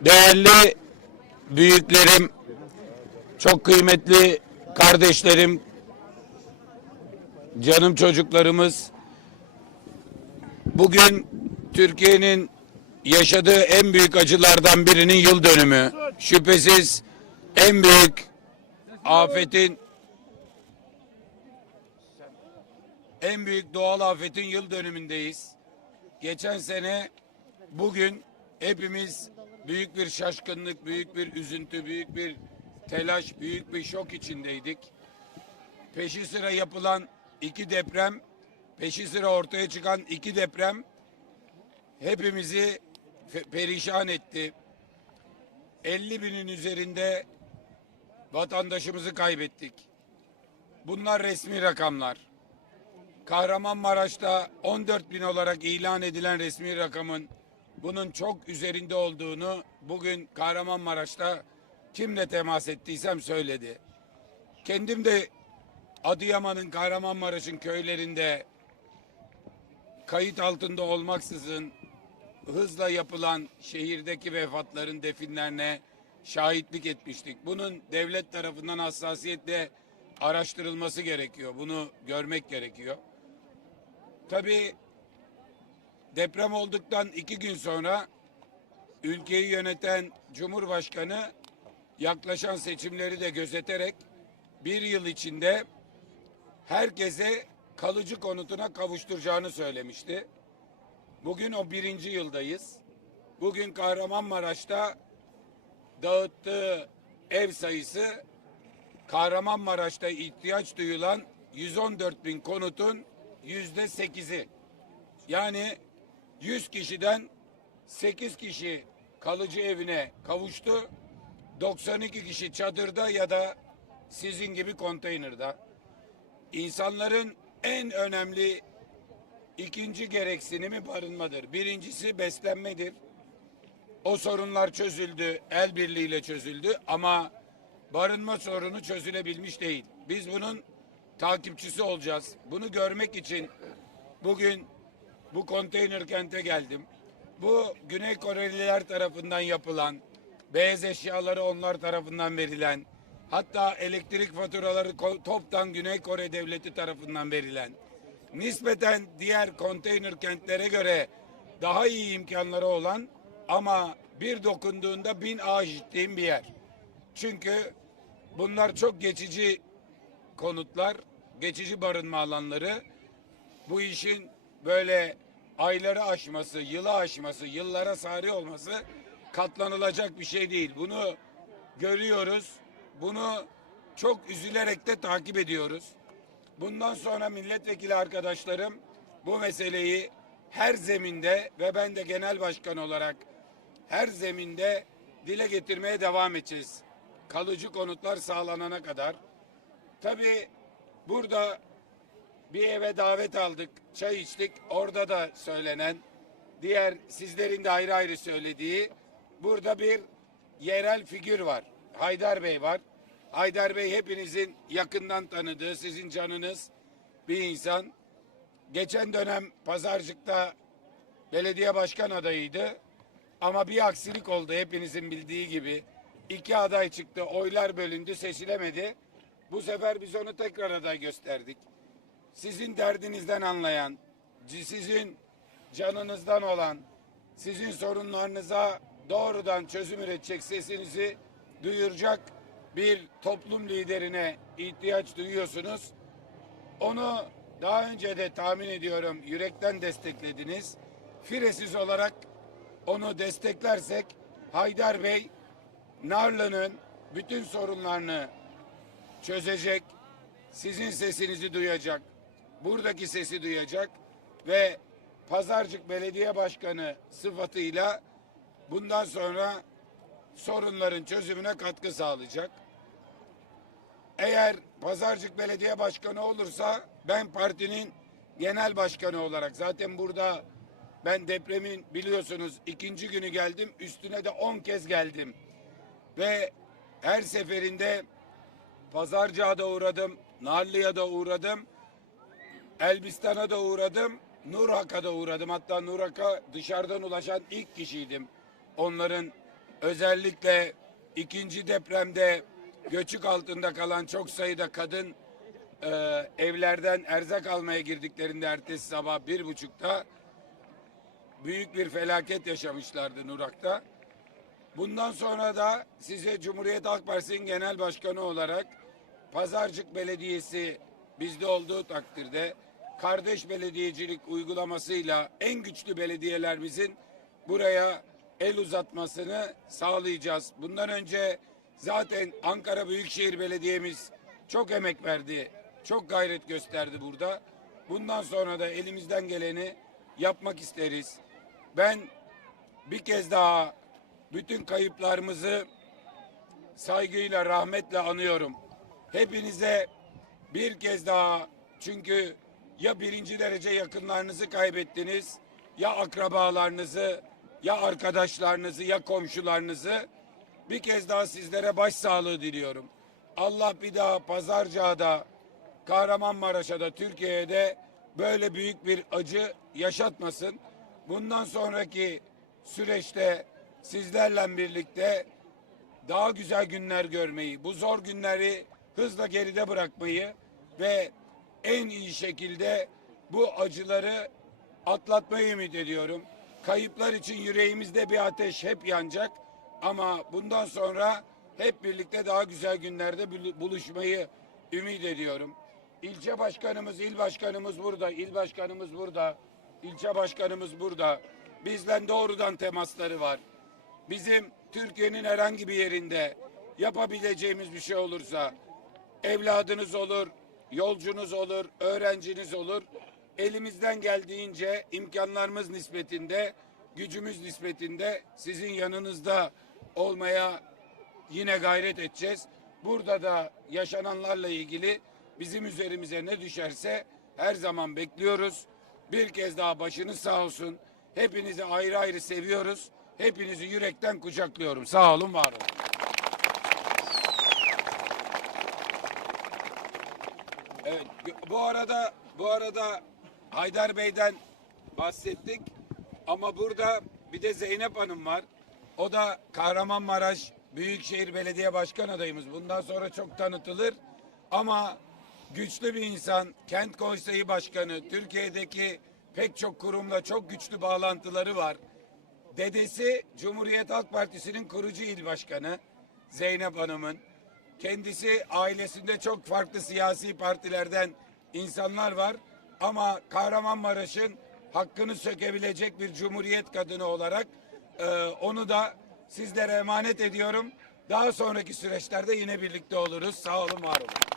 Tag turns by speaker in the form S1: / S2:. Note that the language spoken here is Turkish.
S1: değerli büyüklerim, çok kıymetli kardeşlerim, canım çocuklarımız, bugün Türkiye'nin yaşadığı en büyük acılardan birinin yıl dönümü. Şüphesiz en büyük afetin en büyük doğal afetin yıl dönümündeyiz. Geçen sene bugün hepimiz büyük bir şaşkınlık, büyük bir üzüntü, büyük bir telaş, büyük bir şok içindeydik. Peşi sıra yapılan iki deprem, peşi sıra ortaya çıkan iki deprem hepimizi perişan etti. 50 binin üzerinde vatandaşımızı kaybettik. Bunlar resmi rakamlar. Kahramanmaraş'ta 14 bin olarak ilan edilen resmi rakamın bunun çok üzerinde olduğunu bugün Kahramanmaraş'ta kimle temas ettiysem söyledi. Kendim de Adıyaman'ın Kahramanmaraş'ın köylerinde kayıt altında olmaksızın hızla yapılan şehirdeki vefatların definlerine şahitlik etmiştik. Bunun devlet tarafından hassasiyetle araştırılması gerekiyor. Bunu görmek gerekiyor. Tabii deprem olduktan iki gün sonra ülkeyi yöneten Cumhurbaşkanı yaklaşan seçimleri de gözeterek bir yıl içinde herkese kalıcı konutuna kavuşturacağını söylemişti. Bugün o birinci yıldayız. Bugün Kahramanmaraş'ta dağıttığı ev sayısı Kahramanmaraş'ta ihtiyaç duyulan 114 bin konutun yüzde sekizi. Yani 100 kişiden 8 kişi kalıcı evine kavuştu. 92 kişi çadırda ya da sizin gibi konteynerde. İnsanların en önemli ikinci gereksinimi barınmadır. Birincisi beslenmedir. O sorunlar çözüldü, el birliğiyle çözüldü ama barınma sorunu çözülebilmiş değil. Biz bunun takipçisi olacağız. Bunu görmek için bugün bu konteyner kente geldim. Bu Güney Koreliler tarafından yapılan, beyaz eşyaları onlar tarafından verilen, hatta elektrik faturaları toptan Güney Kore devleti tarafından verilen, nispeten diğer konteyner kentlere göre daha iyi imkanları olan ama bir dokunduğunda bin ağaç gittiğim bir yer. Çünkü bunlar çok geçici konutlar, geçici barınma alanları. Bu işin böyle ayları aşması, yılı aşması, yıllara sari olması katlanılacak bir şey değil. Bunu görüyoruz. Bunu çok üzülerek de takip ediyoruz. Bundan sonra milletvekili arkadaşlarım bu meseleyi her zeminde ve ben de genel başkan olarak her zeminde dile getirmeye devam edeceğiz. Kalıcı konutlar sağlanana kadar. Tabii burada bir eve davet aldık, çay içtik. Orada da söylenen, diğer sizlerin de ayrı ayrı söylediği, burada bir yerel figür var. Haydar Bey var. Haydar Bey hepinizin yakından tanıdığı, sizin canınız bir insan. Geçen dönem Pazarcık'ta belediye başkan adayıydı. Ama bir aksilik oldu hepinizin bildiği gibi. İki aday çıktı, oylar bölündü, seçilemedi. Bu sefer biz onu tekrar aday gösterdik sizin derdinizden anlayan, sizin canınızdan olan, sizin sorunlarınıza doğrudan çözüm üretecek sesinizi duyuracak bir toplum liderine ihtiyaç duyuyorsunuz. Onu daha önce de tahmin ediyorum yürekten desteklediniz. Firesiz olarak onu desteklersek Haydar Bey Narlı'nın bütün sorunlarını çözecek, sizin sesinizi duyacak, buradaki sesi duyacak ve Pazarcık Belediye Başkanı sıfatıyla bundan sonra sorunların çözümüne katkı sağlayacak. Eğer Pazarcık Belediye Başkanı olursa ben partinin genel başkanı olarak zaten burada ben depremin biliyorsunuz ikinci günü geldim üstüne de on kez geldim ve her seferinde Pazarcığa da uğradım, Narlı'ya da uğradım, Elbistan'a da uğradım, Nurak'a da uğradım. Hatta Nurak'a dışarıdan ulaşan ilk kişiydim. Onların özellikle ikinci depremde göçük altında kalan çok sayıda kadın e, evlerden erzak almaya girdiklerinde ertesi sabah bir buçukta büyük bir felaket yaşamışlardı Nurak'ta. Bundan sonra da size Cumhuriyet Halk Partisi'nin genel başkanı olarak Pazarcık Belediyesi bizde olduğu takdirde kardeş belediyecilik uygulamasıyla en güçlü belediyelerimizin buraya el uzatmasını sağlayacağız. Bundan önce zaten Ankara Büyükşehir Belediye'miz çok emek verdi, çok gayret gösterdi burada. Bundan sonra da elimizden geleni yapmak isteriz. Ben bir kez daha bütün kayıplarımızı saygıyla, rahmetle anıyorum. Hepinize bir kez daha çünkü ya birinci derece yakınlarınızı kaybettiniz, ya akrabalarınızı, ya arkadaşlarınızı, ya komşularınızı bir kez daha sizlere başsağlığı diliyorum. Allah bir daha Pazarcık'ta, Kahramanmaraş'a da Türkiye'de böyle büyük bir acı yaşatmasın. Bundan sonraki süreçte sizlerle birlikte daha güzel günler görmeyi, bu zor günleri hızla geride bırakmayı ve en iyi şekilde bu acıları atlatmayı ümit ediyorum. Kayıplar için yüreğimizde bir ateş hep yanacak ama bundan sonra hep birlikte daha güzel günlerde bulu- buluşmayı ümit ediyorum. İlçe başkanımız, il başkanımız burada, il başkanımız burada, ilçe başkanımız burada. Bizden doğrudan temasları var. Bizim Türkiye'nin herhangi bir yerinde yapabileceğimiz bir şey olursa evladınız olur, yolcunuz olur, öğrenciniz olur. Elimizden geldiğince imkanlarımız nispetinde, gücümüz nispetinde sizin yanınızda olmaya yine gayret edeceğiz. Burada da yaşananlarla ilgili bizim üzerimize ne düşerse her zaman bekliyoruz. Bir kez daha başınız sağ olsun. Hepinizi ayrı ayrı seviyoruz. Hepinizi yürekten kucaklıyorum. Sağ olun, var olun. Evet, bu arada bu arada Haydar Bey'den bahsettik ama burada bir de Zeynep Hanım var. O da Kahramanmaraş Büyükşehir Belediye Başkan adayımız. Bundan sonra çok tanıtılır ama güçlü bir insan, Kent Konseyi Başkanı, Türkiye'deki pek çok kurumla çok güçlü bağlantıları var. Dedesi Cumhuriyet Halk Partisi'nin kurucu il başkanı Zeynep Hanım'ın. Kendisi ailesinde çok farklı siyasi partilerden insanlar var. Ama Kahramanmaraş'ın hakkını sökebilecek bir cumhuriyet kadını olarak e, onu da sizlere emanet ediyorum. Daha sonraki süreçlerde yine birlikte oluruz. Sağ olun, var olun.